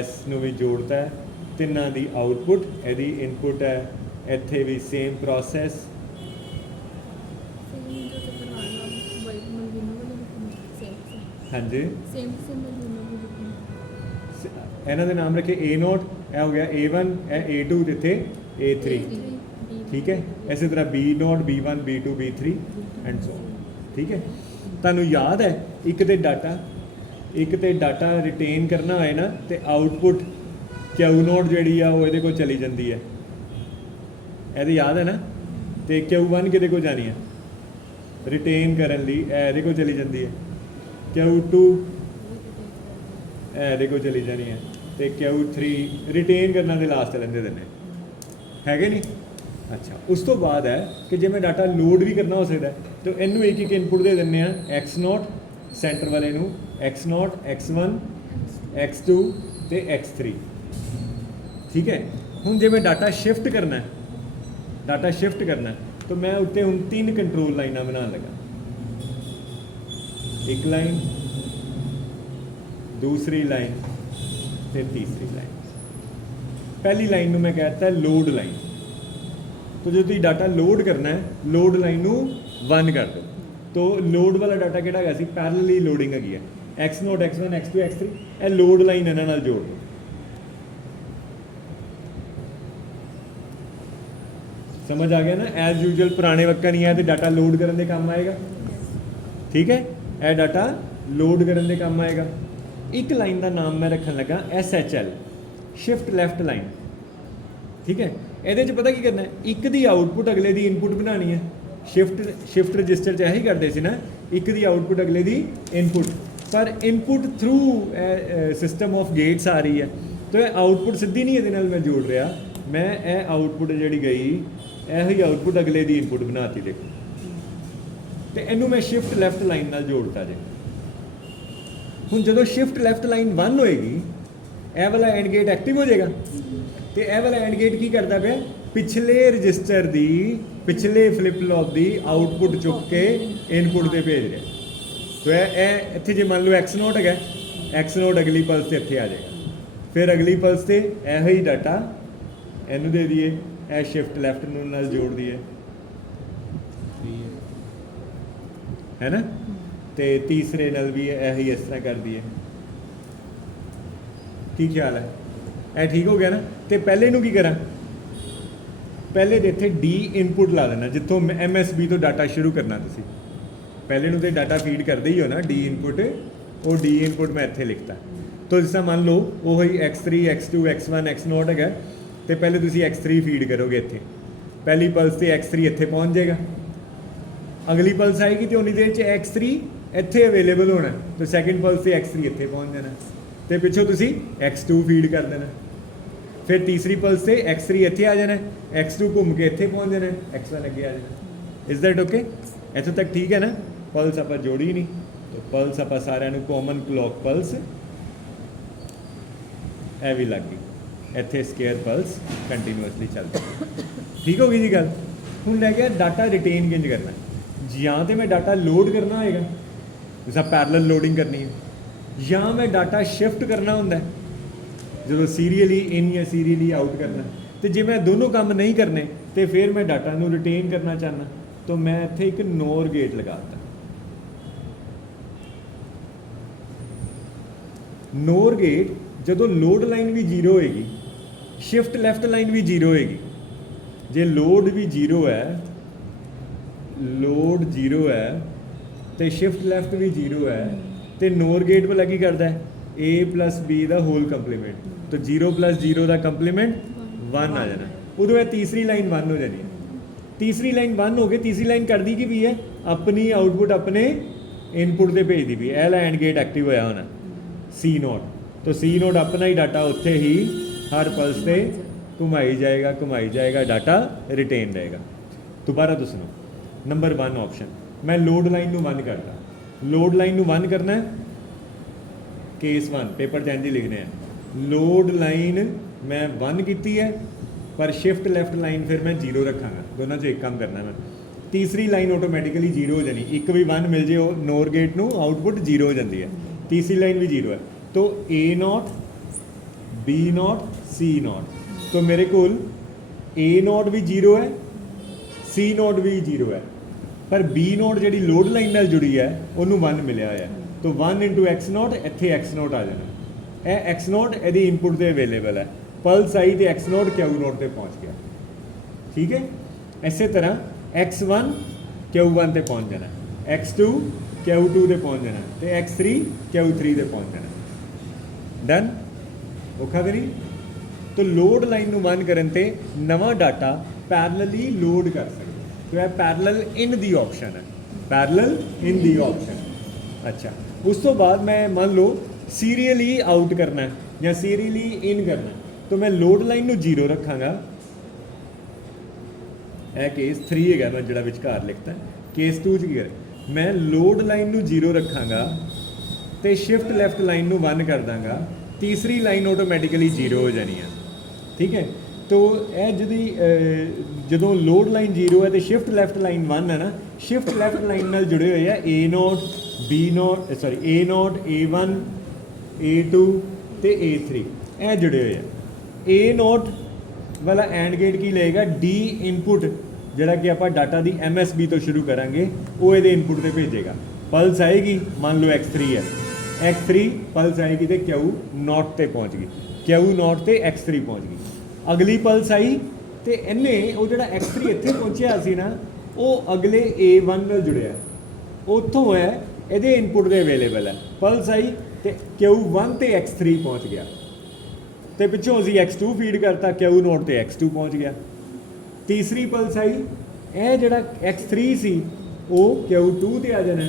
एस नूं भी जोड़ता है, तिन्नां दी आउटपुट इहदी इनपुट है। ਇੱਥੇ ਵੀ ਸੇਮ ਪ੍ਰੋਸੈਸ। ਹਾਂਜੀ, ਇਹਨਾਂ ਦੇ ਨਾਮ ਰੱਖੇ A0, ਇਹ ਹੋ ਗਿਆ A1, ਇਹ A2 ਤੇ ਇੱਥੇ A3। ਠੀਕ ਹੈ, ਇਸੇ ਤਰ੍ਹਾਂ B0 B1 B2 B3 and so. ਠੀਕ ਹੈ, ਤੁਹਾਨੂੰ ਯਾਦ ਹੈ ਇੱਕ ਤੇ ਡਾਟਾ ਰਿਟੇਨ ਕਰਨਾ ਹੋਏ ਨਾ ਤੇ ਆਊਟਪੁੱਟ Q0 ਜਿਹੜੀ ਆ ਉਹ ਇਹਦੇ ਕੋਲ ਚਲੀ ਜਾਂਦੀ ਹੈ, ਇਹਦੇ ਯਾਦ ਹੈ ਨਾ। ਤੇ Q1 ਕਿਹਦੇ ਕੋਲ ਜਾਣੀ ਹੈ ਰਿਟੇਨ ਕਰਨ ਲਈ, ਇਹਦੇ ਕੋਲ ਚਲੀ ਜਾਂਦੀ ਹੈ। Q2 ਇਹਦੇ ਕੋਲ ਚਲੀ ਜਾਣੀ ਹੈ, ਤੇ Q3 ਰਿਟੇਨ ਕਰਨਾ ਦੇ ਲਾਸਟ ਲੈਂਦੇ ਦਿੰਦੇ ਹੈਗੇ ਨਹੀਂ। ਅੱਛਾ, ਉਸ ਤੋਂ ਬਾਅਦ ਹੈ ਕਿ ਜੇ ਮੈਂ ਡਾਟਾ ਲੋਡ ਵੀ ਕਰਨਾ ਹੋ ਸਕਦਾ, ਤਾਂ ਇਹਨੂੰ ਇੱਕ ਇਨਪੁਟ ਦੇ ਦਿੰਦੇ ਆ, X0 ਸੈਂਟਰ ਵਾਲੇ ਨੂੰ, X0 X1 X2 ਤੇ X3। ਠੀਕ ਹੈ, ਹੁਣ ਜੇ ਮੈਂ ਡਾਟਾ ਸ਼ਿਫਟ ਕਰਨਾ तो मैं उत्ते हूँ 3 कंट्रोल लाइना बना लगा। एक लाइन, दूसरी लाइन ते तीसरी लाइन। पहली लाइन में मैं कहता है लोड लाइन। तो जो तुम डाटा लोड करना है, लोड लाइन नू 1 कर दो। तो लोड वाला डाटा किहड़ा है, पैरेलली लोडिंग है, X0 X1 X2 X3, ये लोड लाइन इन्हां नाल जोड़ दो। समझ आ गया ना। एज यूजुअल पुराने वक्का नहीं है तो डाटा लोड करने के काम आएगा। ठीक है, यह डाटा लोड करने के काम आएगा। एक लाइन का नाम मैं रखन लगा SHL, शिफ्ट लैफ्ट लाइन। ठीक है, ये पता की करना है, एक दी आउटपुट अगले दी इनपुट बनानी है। शिफ्ट रजिस्टर च यही करते सी ना, एक दी आउटपुट अगले दी इनपुट, पर input through system of gates आ रही है। तो यह आउटपुट सीधी नहीं ये मैं जोड़ रहा, मैं यह आउटपुट जी गई ਇਹੋ ਹੀ ਆਊਟਪੁੱਟ ਅਗਲੇ ਦੀ ਇਨਪੁਟ ਬਣਾਤੀ ਦੇਖੋ, ਤੇ ਇਹਨੂੰ ਮੈਂ ਸ਼ਿਫਟ ਲੈਫਟ ਲਾਈਨ ਨਾਲ ਜੋੜਤਾ ਜੇ। ਹੁਣ ਜਦੋਂ ਸ਼ਿਫਟ ਲੈਫਟ ਲਾਈਨ 1 ਹੋਏਗੀ, ਇਹ ਵਾਲਾ ਐਂਡ ਗੇਟ ਐਕਟਿਵ ਹੋ ਜਾਏਗਾ, ਤੇ ਇਹ ਵਾਲਾ ਐਂਡ ਗੇਟ ਕੀ ਕਰਦਾ ਪਿਆ, ਪਿਛਲੇ ਰਜਿਸਟਰ ਦੀ, ਪਿਛਲੇ ਫਲਿਪ ਫਲॉप ਦੀ ਆਊਟਪੁੱਟ ਚੁੱਕ ਕੇ ਇਨਪੁੱਟ ਤੇ ਭੇਜ ਰਿਹਾ। तो ਇਹ ਇੱਥੇ ਜੇ ਮੰਨ ਲਓ x ਨੋਟ ਹੈਗਾ, x ਨੋਟ ਅਗਲੀ ਪਲਸ ਤੇ ਇੱਥੇ ਆ ਜਾਏਗਾ, ਫਿਰ ਅਗਲੀ ਪਲਸ ਤੇ ਇਹੋ ਹੀ ਡਾਟਾ ਇਹਨੂੰ ਦੇ ਦਈਏ, ਇਹ ਸ਼ਿਫਟ ਲੈਫਟ ਨੂੰ ਨਾਲ ਜੋੜ ਦਈਏ, ਹੈ ਨਾ, ਤੇ ਤੀਸਰੇ ਨਾਲ ਵੀ ਇਹੋ ਹੀ ਇਸ ਤਰ੍ਹਾਂ ਕਰ ਦਈਏ। ਕੀ ਖਿਆਲ ਹੈ, ਇਹ ਠੀਕ ਹੋ ਗਿਆ ਨਾ। ਤੇ ਪਹਿਲੇ ਨੂੰ ਕੀ ਕਰਾਂ, ਪਹਿਲੇ ਦੇ ਇੱਥੇ ਡੀ ਇਨਪੁਟ ਲਾ ਦੇਣਾ, ਜਿੱਥੋਂ MSB ਤੋਂ ਡਾਟਾ ਸ਼ੁਰੂ ਕਰਨਾ। ਤੁਸੀਂ ਪਹਿਲੇ ਨੂੰ ਤੇ ਡਾਟਾ ਫੀਡ ਕਰਦੇ ਹੀ ਹੋ ਨਾ, ਡੀ ਇਨਪੁਟ, ਉਹ ਡੀ ਇਨਪੁਟ ਮੈਂ ਇੱਥੇ ਲਿਖਤਾ। ਤੋ ਜਿਸ ਤਰ੍ਹਾਂ ਮੰਨ ਲਓ ਉਹ ਹੀ x3 x2 x1 x note ਹੈਗਾ, ਤੇ ਪਹਿਲੇ ਤੁਸੀਂ x3 ਫੀਡ ਕਰੋਗੇ ਇੱਥੇ, ਪਹਿਲੀ ਪਲਸ ਤੇ x3 ਇੱਥੇ ਪਹੁੰਚ ਜਾਏਗਾ, ਅਗਲੀ ਪਲਸ ਆਏਗੀ ਤੇ ਉਨੀ ਦੇਰ 'ਚ x3 ਇੱਥੇ ਅਵੇਲੇਬਲ ਹੋਣਾ, ਤੇ ਸੈਕਿੰਡ ਪਲਸ ਤੇ x3 ਇੱਥੇ ਪਹੁੰਚ ਜਾਣਾ, ਤੇ ਪਿੱਛੋਂ ਤੁਸੀਂ x2 ਫੀਡ ਕਰ ਦੇਣਾ, ਫਿਰ ਤੀਸਰੀ ਪਲਸ ਤੇ x3 ਇੱਥੇ ਆ ਜਾਣਾ, x2 ਘੁੰਮ ਕੇ ਇੱਥੇ ਪਹੁੰਚ ਜਾਣਾ, x1 ਅੱਗੇ ਆ ਜਾਣਾ। Is that okay? ਇੱਥੋਂ ਤੱਕ ਠੀਕ ਹੈ ਨਾ। ਪਲਸ ਆਪਾਂ ਜੋੜੀ ਨਹੀਂ, ਤਾਂ ਪਲਸ ਆਪਾਂ ਸਾਰਿਆਂ ਨੂੰ ਕਾਮਨ ਕਲੌਕ ਪਲਸ ਇਹ ਵੀ ਲੱਗ ਗਈ, ਇੱਥੇ ਸਕੇਅਰ ਪਲਸ ਕੰਟੀਨਿਊਸਲੀ ਚੱਲਦੀ। ਠੀਕ ਹੋ ਗਈ ਜੀ ਗੱਲ। ਹੁਣ ਲੈ ਗਿਆ ਡਾਟਾ ਰਿਟੇਨ ਕਿੰਝ ਕਰਨਾ, ਜਾਂ ਤੇ ਮੈਂ ਡਾਟਾ ਲੋਡ ਕਰਨਾ ਹੋਏਗਾ, ਜਿਸ ਪੈਰਲਲ ਲੋਡਿੰਗ ਕਰਨੀ ਹੈ, ਜਾਂ ਮੈਂ ਡਾਟਾ ਸ਼ਿਫਟ ਕਰਨਾ ਹੁੰਦਾ ਜਦੋਂ ਸੀਰੀਅਲੀ ਇਨ ਜਾਂ ਸੀਰੀਅਲੀ ਆਊਟ ਕਰਨਾ। ਤੇ ਜੇ ਮੈਂ ਦੋਨੋਂ ਕੰਮ ਨਹੀਂ ਕਰਨੇ ਤੇ ਫਿਰ ਮੈਂ ਡਾਟਾ ਨੂੰ ਰਿਟੇਨ ਕਰਨਾ ਚਾਹੁੰਦਾ, ਤਾਂ ਮੈਂ ਇੱਥੇ ਇੱਕ ਨੋਰ ਗੇਟ ਲਗਾਤਾ। ਨੋਰ ਗੇਟ ਜਦੋਂ ਲੋਡ ਲਾਈਨ ਵੀ 0 ਹੋਏਗੀ, ਸ਼ਿਫਟ ਲੈਫਟ ਲਾਈਨ ਵੀ 0 ਹੋਏਗੀ, ਜੇ ਲੋਡ ਵੀ 0 ਹੈ, ਲੋਡ 0 ਹੈ ਤੇ ਸ਼ਿਫਟ ਲੈਫਟ ਵੀ 0 ਹੈ, ਤੇ ਨੋਰ ਗੇਟ ਭਲਾ ਕੀ ਕਰਦਾ ਹੈ, a + b ਦਾ ਹੋਲ ਕੰਪਲੀਮੈਂਟ, ਤਾਂ 0 + 0 ਦਾ ਕੰਪਲੀਮੈਂਟ 1 ਆ ਜਾਣਾ। ਉਦੋਂ ਇਹ ਤੀਸਰੀ ਲਾਈਨ 1 ਹੋ ਜਾਣੀ ਹੈ। ਤੀਸਰੀ ਲਾਈਨ 1 ਹੋ ਗਈ, ਤੀਸਰੀ ਲਾਈਨ ਕਰਦੀ ਕੀ ਵੀ ਹੈ, ਆਪਣੀ ਆਊਟਪੁੱਟ ਆਪਣੇ ਇਨਪੁੱਟ ਤੇ ਭੇਜਦੀ ਵੀ। ਇਹ ਲਾ ਐਂਡ ਗੇਟ ਐਕਟਿਵ ਹੋਇਆ ਹੋਣਾ C ਨੋਟ, तो C नोट अपना ही डाटा उत्थे ही हर पल्स से घुमाई जाएगा, डाटा रिटेन रहेगा। दोबारा तो सुनो, नंबर 1 ऑप्शन, मैं लोड लाइन नू 1 करता, लोड लाइन नू 1 करना है, केस 1 पेपर च इंज लिखने हैं, लोड लाइन मैं 1 की है, पर शिफ्ट लैफ्ट लाइन फिर मैं 0 रखांगा, दोनों च एक काम करना मैं। तीसरी लाइन ऑटोमैटिकली 0 हो जानी, एक भी 1 मिल जाए नोर गेट नू आउटपुट 0 हो जाती है, तीसरी लाइन भी 0 है, तो A not B not C not, तो मेरे को A नॉट भी 0 है, C नॉट भी 0 है, पर B नॉट जी लोड लाइन नाल जुड़ी है उन्होंने 1 मिलया है, तो 1 × X नॉट इत्थे X नॉट आ जाना, यह X नॉट यदि इनपुट से अवेलेबल है, पल्स आई तो X नॉट Q नॉट पर पहुँच गया। ठीक है, इस तरह X1 Q1 पर पहुँच जाना, X2 Q2 पर पहुँच जाना, तो X3 Q3 पर पहुँच जाना। डन, औखा करी। तो लोड लाइन ਨੂੰ 1 ਕਰਨ ਤੇ ਨਵਾਂ ਡਾਟਾ ਪੈਰਲਲੀ ਲੋਡ ਕਰ ਸਕਦੇ, तो ਇਹ ਪੈਰਲਲ ਇਨ ਦੀ ਆਪਸ਼ਨ ਹੈ, ਪੈਰਲਲ ਇਨ ਦੀ ਆਪਸ਼ਨ। ਅੱਛਾ, ਉਸ ਤੋਂ ਬਾਅਦ ਮੈਂ ਮੰਨ ਲਓ ਸੀਰੀਅਲੀ ਆਊਟ ਕਰਨਾ ਹੈ ਜਾਂ ਸੀਰੀਅਲੀ ਇਨ ਕਰਨਾ, तो मैं ਲੋਡ ਲਾਈਨ ਨੂੰ 0 ਰੱਖਾਂਗਾ। ਇਹ ਕੇਸ 3 ਹੈਗਾ, ਮੈਂ ਜਿਹੜਾ ਵਿਚਕਾਰ ਲਿਖਤਾ। ਕੇਸ 2 ਚ ਕੀ ਕਰੇ, ਮੈਂ ਲੋਡ ਲਾਈਨ ਨੂੰ 0 ਰੱਖਾਂਗਾ ਤੇ ਸ਼ਿਫਟ ਲੈਫਟ ਲਾइन ਨੂੰ 1 कर दाँगा, तीसरी लाइन ऑटोमैटिकली 0 हो जानी है। ठीक है, तो यह जी जो लोड लाइन 0 है तो शिफ्ट लैफ्ट लाइन 1 है ना, शिफ्ट लैफ्ट लाइन नाल जुड़े हुए हैं A note B note sorry A note A1 A2 तो A3, यह जुड़े हुए हैं। A नोट वाला एंड गेट की लेगा, D इनपुट जोड़ा कि आप डाटा की MSB तो शुरू करांगे, वो ये इनपुट से भेजेगा, पल्स आएगी, मान लो X3 है, X3 पल्स आएगी तो Q नॉट ते पहुँच गई, Q नॉट ते X3 पहुँच गई। अगली पल्स आई तो इन्हें वो जो X3 इत्थे पहुँचा सी ना, वो अगले A1 नाल जुड़िया, उत्थों है ये इनपुट दे अवेलेबल है, पल्स आई तो Q1 ते X3 पहुँच गया, तो पिछों असी X2 फीड करता, Q नॉट ते X2 पहुँच गया। तीसरी पल्स आई, यह जोड़ा X3 सी वो Q2 ते आ जाना,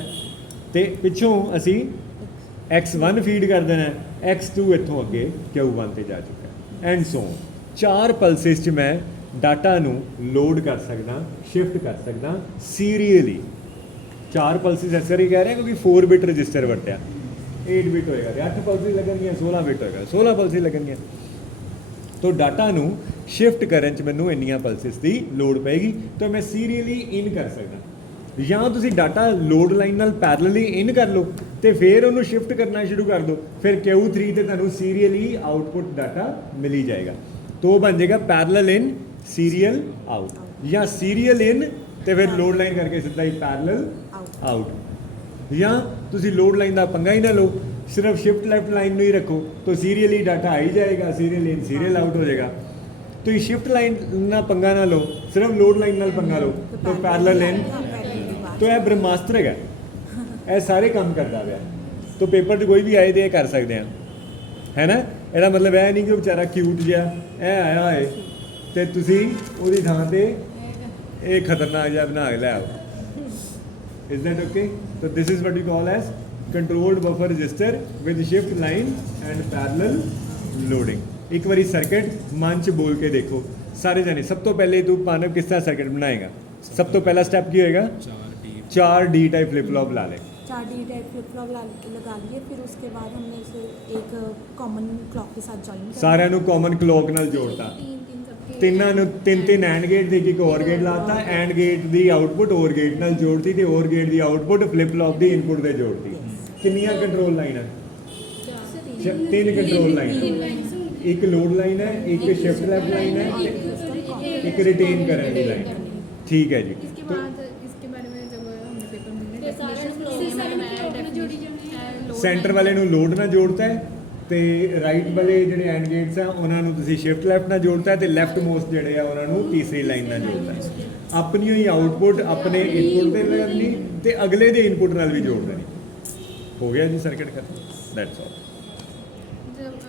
तो पिछों असी X1 फीड कर देना, X2 इत्थों अगे Q1 ते जा चुका है, एंड सो 4 पल्सिस च मैं ਡਾਟਾ ਨੂੰ ਲੋਡ ਕਰ ਸਕਦਾ, ਸ਼ਿਫਟ ਕਰ ਸਕਦਾ ਸੀਰੀਅਲੀ। 4 ਪਲਸਿਸ ਇਸ ਕਰਕੇ ਕਹਿ ਰਹੇ ਹਾਂ ਕਿਉਂਕਿ 4 ਬਿਟ ਰਜਿਸਟਰ ਵਰਤਿਆ, 8 ਬਿਟ ਹੋਏਗਾ ਤੇ 8 ਪਲਸਿਸ ਲੱਗਣਗੀਆਂ, 16 ਬਿਟ ਹੋਏਗਾ 16 ਪਲਸਿਸ ਲੱਗਣਗੀਆਂ। ਤੋ ਡਾਟਾ ਨੂੰ ਸ਼ਿਫਟ ਕਰਨ 'ਚ ਮੈਨੂੰ ਇੰਨੀਆਂ ਪਲਸਿਸ ਦੀ ਲੋੜ ਪਏਗੀ ਤਾਂ ਮੈਂ ਸੀਰੀਅਲੀ ਇਨ ਕਰ ਸਕਦਾ। ਜਾਂ ਤੁਸੀਂ ਡਾਟਾ ਲੋਡ ਲਾਈਨ ਨਾਲ ਪੈਰਲਲੀ ਇਨ ਕਰ ਲਓ ਤੇ ਫਿਰ ਉਹਨੂੰ ਸ਼ਿਫਟ ਕਰਨਾ ਸ਼ੁਰੂ ਕਰ ਦਿਓ, ਫਿਰ Q3 ਤੇ ਤੁਹਾਨੂੰ ਸੀਰੀਅਲੀ ਆਊਟਪੁੱਟ ਡਾਟਾ ਮਿਲੀ ਜਾਏਗਾ। ਤੋ ਉਹ ਬਣ ਜਾਏਗਾ ਪੈਰਲਲ ਇਨ ਸੀਰੀਅਲ ਆਊਟ, ਜਾਂ ਸੀਰੀਅਲ ਇਨ ਤੇ ਫਿਰ ਲੋਡ ਲਾਈਨ ਕਰਕੇ ਸਿੱਧਾ ਹੀ ਪੈਰਲਲ ਆਊਟ। ਜਾਂ ਤੁਸੀਂ ਲੋਡ ਲਾਈਨ ਦਾ ਪੰਗਾ ਹੀ ਨਾ ਲਓ, ਸਿਰਫ ਸ਼ਿਫਟ ਲੈਫਟ ਲਾਈਨ ਨੂੰ ਹੀ ਰੱਖੋ ਤਾਂ ਸੀਰੀਅਲੀ ਡਾਟਾ ਆ ਹੀ ਜਾਏਗਾ, ਸੀਰੀਅਲ ਇਨ ਸੀਰੀਅਲ ਆਊਟ ਹੋ ਜਾਏਗਾ। ਤੁਸੀਂ ਸ਼ਿਫਟ ਲਾਈਨ ਨਾਲ ਪੰਗਾ ਨਾ ਲਓ, ਸਿਰਫ ਲੋਡ ਲਾਈਨ ਨਾਲ ਪੰਗਾ ਲਓ ਤਾਂ ਪੈਰਲਲ ਇਨ। तो ਇਹ ਬ੍ਰਹਮਾਸਤਰ ਹੈਗਾ, ਇਹ ਸਾਰੇ ਕੰਮ ਕਰਦਾ ਪਿਆ। ਤਾਂ ਪੇਪਰ 'ਚ ਕੋਈ ਵੀ ਆਏ ਤੇ ਇਹ ਕਰ ਸਕਦੇ ਆ, ਹੈ ਨਾ। ਇਹਦਾ ਮਤਲਬ ਇਹ ਨਹੀਂ ਕਿ ਉਹ ਵਿਚਾਰਾ ਕਿਊਟ ਜਿਹਾ ਇਹ ਆਇਆ ਹੋਏ ਤੇ ਤੁਸੀਂ ਉਹਦੀ ਥਾਂ ਤੇ ਇਹ ਖਤਰਨਾਕ ਜਿਹਾ ਬਣਾ ਕੇ ਲੈ ਆਓ। Is that okay? So this is what we call as controlled buffer register with shift line and parallel loading. ਇੱਕ ਵਾਰੀ ਸਰਕਟ ਮਨ 'ਚ ਬੋਲ ਕੇ ਦੇਖੋ ਸਾਰੇ ਜਣੇ। ਸਭ ਤੋਂ ਪਹਿਲੇ ਤੂੰ ਪਾਨਵ ਕਿਸ ਤਰ੍ਹਾਂ ਸਰਕਟ ਬਣਾਏਗਾ? ਸਭ ਤੋਂ ਪਹਿਲਾ ਸਟੈਪ ਕੀ ਹੋਏਗਾ? 4 D टाइप फ्लिप फ्लॉप ला लें। 4 D टाइप फ्लिप फ्लॉप लगा लिए, फिर उसके बाद हमने इसे एक कॉमन क्लॉक के साथ जॉइन किया। ਸਾਰਿਆਂ ਨੂੰ ਕਾਮਨ ਕਲੌਕ ਨਾਲ ਜੋੜਤਾ, ਤਿੰਨਾਂ ਨੂੰ ਤਿੰਨ ਐਂਡ ਗੇਟ ਦੇ ਇੱਕ ਔਰ ਗੇਟ ਲਾਤਾ, ਐਂਡ ਗੇਟ ਦੀ ਆਊਟਪੁੱਟ ਔਰ ਗੇਟ ਨਾਲ ਜੋੜਤੀ ਤੇ ਔਰ ਗੇਟ ਦੀ ਆਊਟਪੁੱਟ ਫਲਿਪ ਫਲॉप ਦੀ ਇਨਪੁੱਟ ਦੇ ਜੋੜਤੀ। ਕਿੰਨੀਆਂ ਕੰਟਰੋਲ ਲਾਈਨਾਂ? 3 ਕੰਟਰੋਲ ਲਾਈਨਾਂ, ਇੱਕ ਲੋਡ ਲਾਈਨ ਹੈ, ਇੱਕ ਸ਼ਿਫਟ ਲੈਫਟ ਲਾਈਨ ਹੈ, ਇੱਕ ਰਿਟੇਨ ਕਰਨ ਦੀ ਲਾਈਨ ਹੈ। ਠੀਕ ਹੈ ਜੀ। ਸੈਂਟਰ ਵਾਲੇ ਨੂੰ ਲੋਡ ਨਾਲ ਜੋੜਤਾ ਹੈ ਤੇ ਰਾਈਟ ਵਾਲੇ ਜਿਹੜੇ ਐਂਡ ਗੇਟਸ ਆ ਉਹਨਾਂ ਨੂੰ ਤੁਸੀਂ ਸ਼ਿਫਟ ਲੈਫਟ ਨਾਲ ਜੋੜਤਾ ਹੈ ਤੇ ਲੈਫਟ ਮੋਸਟ ਜਿਹੜੇ ਆ ਉਹਨਾਂ ਨੂੰ ਤੀਸਰੀ ਲਾਈਨ ਨਾਲ ਜੋੜਤਾ ਹੈ। ਆਪਣੀ ਹੀ ਆਊਟਪੁੱਟ ਆਪਣੇ ਇਨਪੁੱਟ ਤੇ ਲਗਾਉਣੀ ਤੇ ਅਗਲੇ ਦੇ ਇਨਪੁੱਟ ਨਾਲ ਵੀ ਜੋੜ ਦੇਣੀ। ਹੋ ਗਿਆ ਜੀ ਸਰਕਟ ਖਤਮ। That's all.